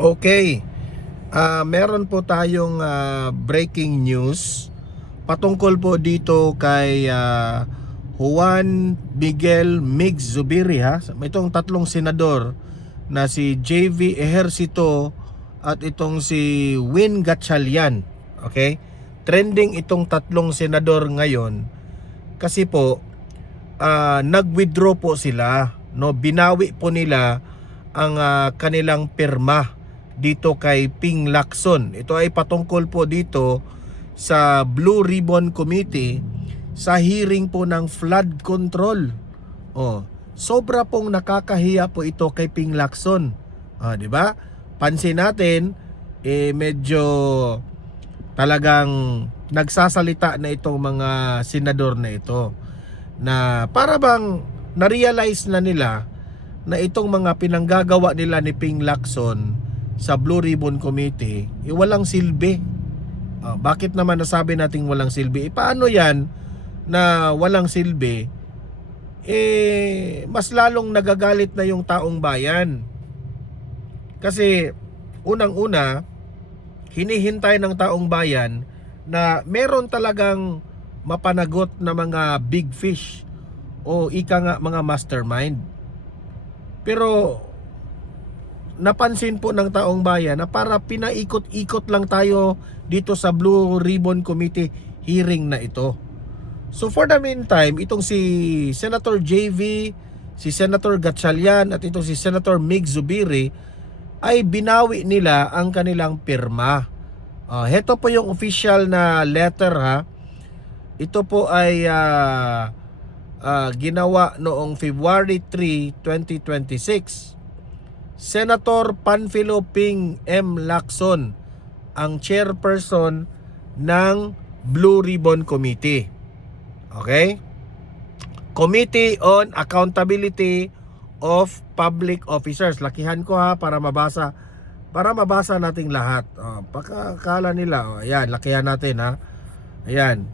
Okay, meron po tayong breaking news patungkol po dito kay Juan Miguel Migs Zubiri, ha. Itong tatlong senador na si JV Ejercito at itong si Win Gatchalian. Okay? Trending itong tatlong senador ngayon kasi po nag-withdraw po sila, no? Binawi po nila ang kanilang pirma dito kay Ping Lacson. Ito ay patungkol po dito sa Blue Ribbon Committee sa hearing po ng flood control. Sobra pong nakakahiya po ito kay Ping Lacson. Di ba? Pansin natin medyo talagang nagsasalita na itong mga senador na ito, na para bang na-realize na nila na itong mga pinanggagawa nila ni Ping Lacson sa Blue Ribbon Committee walang silbi. Bakit naman nasabi nating walang silbi? Paano yan na walang silbi? Mas lalong nagagalit na yung taong bayan. Kasi unang-una, hinihintay ng taong bayan na meron talagang mapanagot na mga big fish o ika nga mga mastermind. Pero napansin po ng taong bayan na para pinaikot-ikot lang tayo dito sa Blue Ribbon Committee hearing na ito. So for the meantime, itong si Senator JV, si Senator Gatchalian at itong si Senator Mig Zubiri ay binawi nila ang kanilang pirma. Heto po yung official na letter, ha. Ito po ay ginawa noong February 3, 2026. Senator Panfilo Ping M. Lacson ang chairperson ng Blue Ribbon Committee. Okay? Committee on Accountability of Public Officers. Lakihan ko, ha, para mabasa nating lahat. Pakakala nila. Ayan, lakihan natin, ha. Ayan.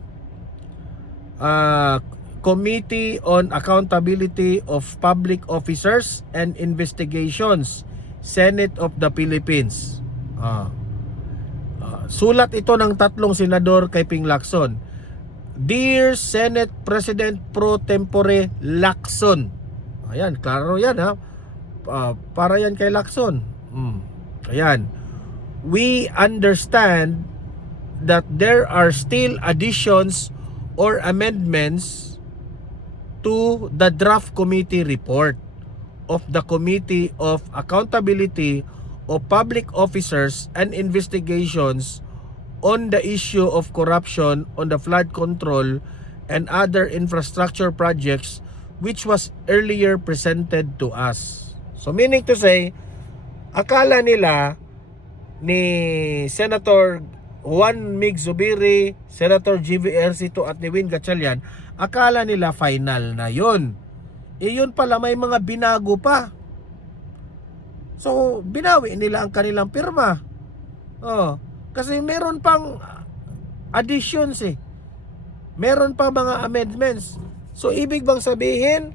Committee on Accountability of Public Officers and Investigations, Senate of the Philippines. Sulat ito ng tatlong senador kay Ping Lacson. Dear Senate President Pro Tempore Lacson. Ayan, klaro yan, ha. Para yan kay Lacson. Ayan. We understand that there are still additions or amendments to the draft committee report of the Committee of Accountability of Public Officers and Investigations on the issue of corruption on the flood control and other infrastructure projects, which was earlier presented to us. So meaning to say, akala nila ni Senator Juan Mig Zubiri, Senator JV Ejercito at ni Win Gatchalian, akala nila final na yun. Yun pala, may mga binago pa. So binawi nila ang kanilang pirma. Kasi meron pang additions, meron pa mga amendments. So ibig bang sabihin,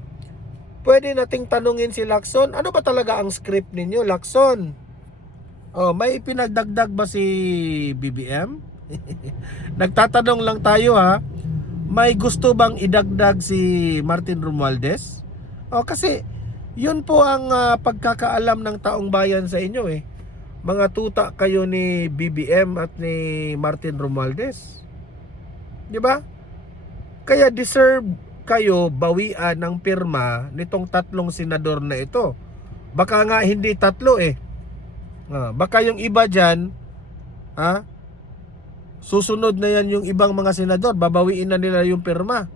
pwede nating tanungin si Lacson, ano ba talaga ang script ninyo, Lacson? May pinagdagdag ba si BBM? Nagtatanong lang tayo, ha. May gusto bang idagdag si Martin Romualdez? Kasi yun po ang pagkakaalam ng taong bayan sa inyo, Mga tuta kayo ni BBM at ni Martin Romualdez. Di ba? Kaya deserve kayo bawian ng pirma nitong tatlong senador na ito. Baka nga hindi tatlo, baka yung iba dyan, susunod na yan yung ibang mga senador, babawiin na nila yung pirma.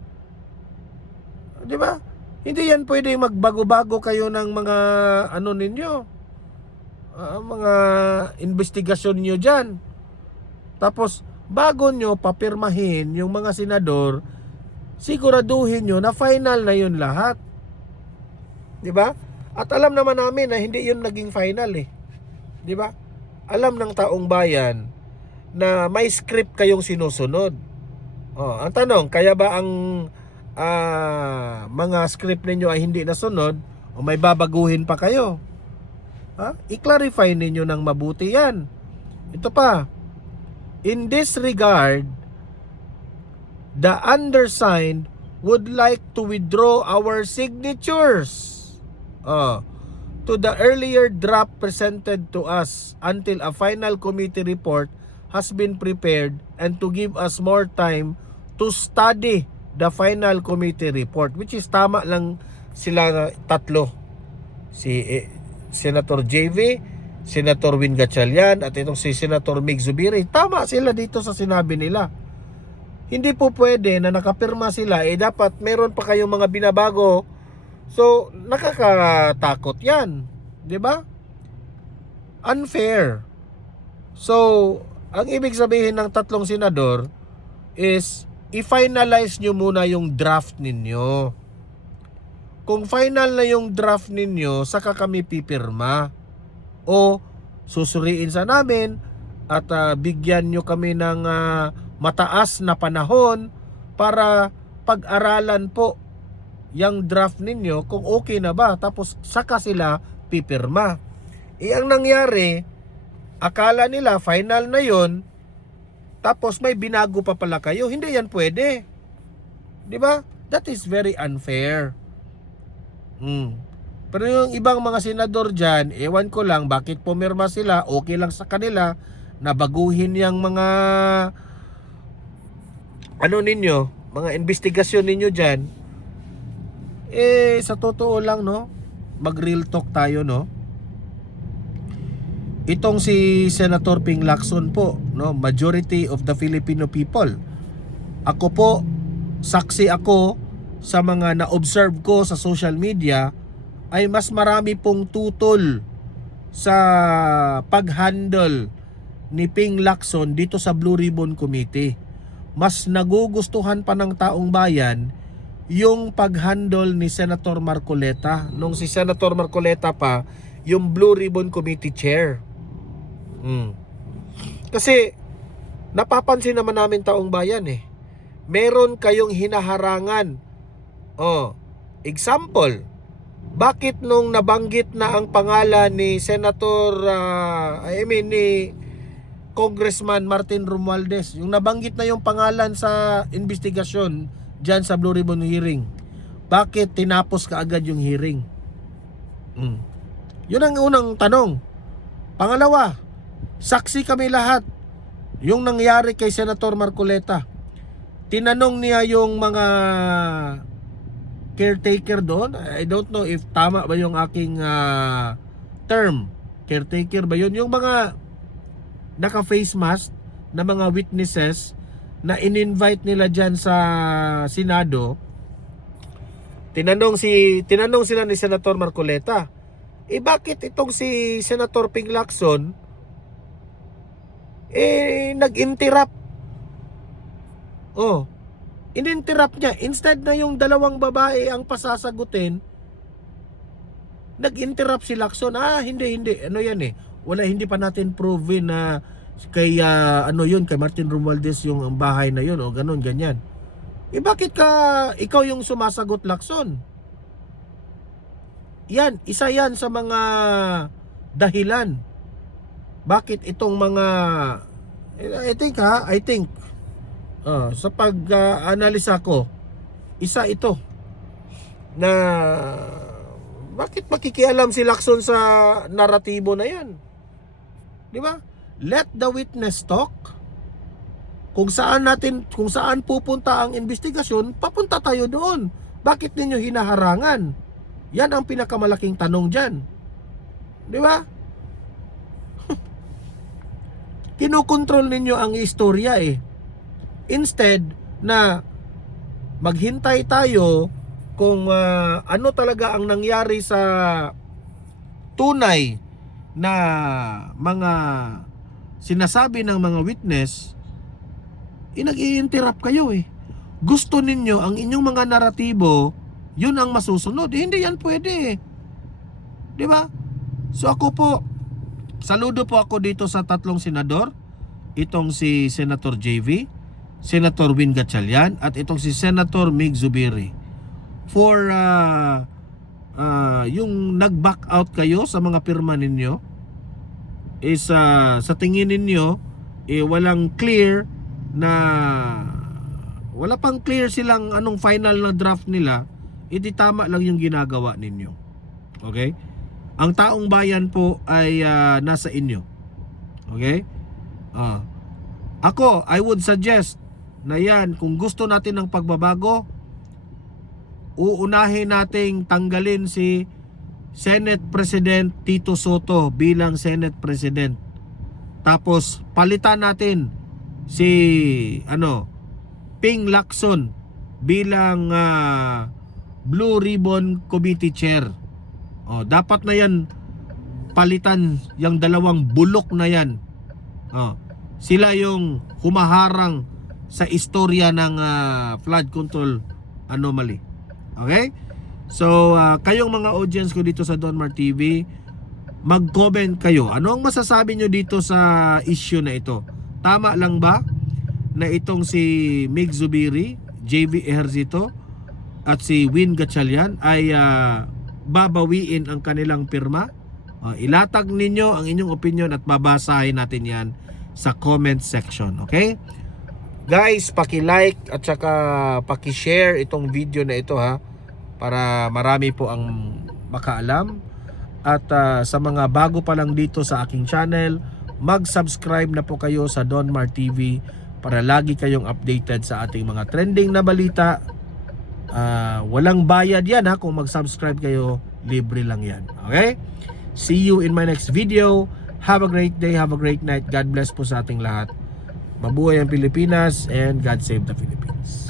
Di ba? Hindi yan pwede magbago-bago kayo ng mga ano ninyo, mga investigasyon nyo dyan. Tapos bago nyo papirmahin yung mga senador, siguraduhin nyo na final na yun lahat. Di ba? At alam naman namin na hindi yun naging final, Di ba? Alam ng taong bayan na may script kayong sinusunod. Ang tanong, kaya ba ang mga script ninyo ay hindi nasunod o may babaguhin pa kayo? I-clarify ninyo ng mabuti yan. Ito pa, in this regard, the undersigned would like to withdraw our signatures to the earlier draft presented to us until a final committee report has been prepared and to give us more time to study the final committee report, which is tama lang sila tatlo, si Senator JV, Senator Win Gatchalian at itong si Senator Mig Zubiri. Tama sila dito sa sinabi nila. Hindi po pwede na nakapirma sila, dapat meron pa kayong mga binabago. So, nakakatakot yan. 'Di ba? Unfair. So, ang ibig sabihin ng tatlong senador is i-finalize nyo muna yung draft ninyo. Kung final na yung draft ninyo, saka kami pipirma. O susuriin sa namin at bigyan nyo kami ng mataas na panahon para pag-aralan po yung draft ninyo kung okay na ba, tapos saka sila pipirma. Ang nangyari, akala nila final na yon, tapos may binago pa pala kayo. Hindi yan pwede, di ba? That is very unfair. Pero yung ibang mga senador dyan, ewan ko lang bakit pumirma sila. Okay lang sa kanila na baguhin yung mga mga investigasyon ninyo dyan. Sa totoo lang, no, mag real talk tayo, no. Itong si Senator Ping Lacson po, no, majority of the Filipino people. Ako po, saksi ako sa mga na-observe ko sa social media, ay mas marami pong tutol sa pag-handle ni Ping Lacson dito sa Blue Ribbon Committee. Mas nagugustuhan pa ng taong bayan yung pag-handle ni Senator Marcoleta nung si Senator Marcoleta pa yung Blue Ribbon Committee Chair. Kasi napapansin naman namin taong bayan, meron kayong hinaharangan. Example, bakit nung nabanggit na ang pangalan ni Senator ni Congressman Martin Romualdez, yung nabanggit na yung pangalan sa investigasyon dyan sa Blue Ribbon hearing, bakit tinapos kaagad yung hearing? Yun ang unang tanong. Pangalawa, saksi kami lahat yung nangyari kay Senator Marcoleta. Tinanong niya yung mga caretaker doon. I don't know if tama ba yung aking term. Caretaker ba yun? Yung mga naka-face mask na mga witnesses na in-invite nila dyan sa Senado. Tinanong sila ni Senator Marcoleta, bakit itong si Senator Ping Lacson nag-interrupt? In-interrupt niya. Instead na yung dalawang babae ang pasasagutin, nag-interrupt si Lacson. Hindi. Ano yan hindi pa natin proven na kay kay Martin Romualdez yung bahay na yun o ganun, ganyan. Bakit ikaw yung sumasagot, Lacson? Yan, isa yan sa mga dahilan. Bakit itong mga I think sa pag-analisa ko, isa ito na bakit makikialam si Lacson sa naratibo na yan? Di ba? Let the witness talk. Kung saan pupunta ang investigasyon, papunta tayo doon. Bakit ninyo hinaharangan? Yan ang pinakamalaking tanong diyan. Di ba? Kinokontrol ninyo ang istorya Instead na maghintay tayo kung ano talaga ang nangyari sa tunay na mga sinasabi ng mga witness, nag-i-interrupt kayo Gusto ninyo ang inyong mga naratibo, yun ang masusunod. Hindi yan pwede Di ba? So ako po, saludo po ako dito sa tatlong senador. Itong si Senator JV, Senator Win Gatchalian, at itong si Senator Mig Zubiri for yung nag-back out kayo sa mga pirma ninyo is sa tingin ninyo walang clear na wala pang clear silang anong final na draft nila, edi tama lang yung ginagawa ninyo. Okay? Ang taong bayan po ay nasa inyo. Okay? Ako, I would suggest na yan, kung gusto natin ng pagbabago, uunahin nating tanggalin si Senate President Tito Soto bilang Senate President. Tapos palitan natin si Ping Lacson bilang Blue Ribbon Committee Chair. Dapat na yan palitan, yung dalawang bulok na yan. Sila yung humaharang sa istorya ng flood control anomaly. Okay? So, kayong mga audience ko dito sa Don Mar TV, mag-comment kayo. Ano ang masasabi nyo dito sa issue na ito? Tama lang ba na itong si Mig Zubiri, JV Ejercito at si Win Gatchalian ay babawiin ang kanilang pirma? Ilatag ninyo ang inyong opinion at babasahin natin yan sa comment section. Okay? Guys, paki-like at saka paki-share itong video na ito ha, para marami po ang makaalam. At sa mga bago pa lang dito sa aking channel, mag-subscribe na po kayo sa Don Mar TV para lagi kayong updated sa ating mga trending na balita. Walang bayad yan ha, kung mag-subscribe kayo, libre lang yan. Okay? See you in my next video. Have a great day, have a great night. God bless po sa ating lahat. Mabuhay ang Pilipinas and God save the Philippines.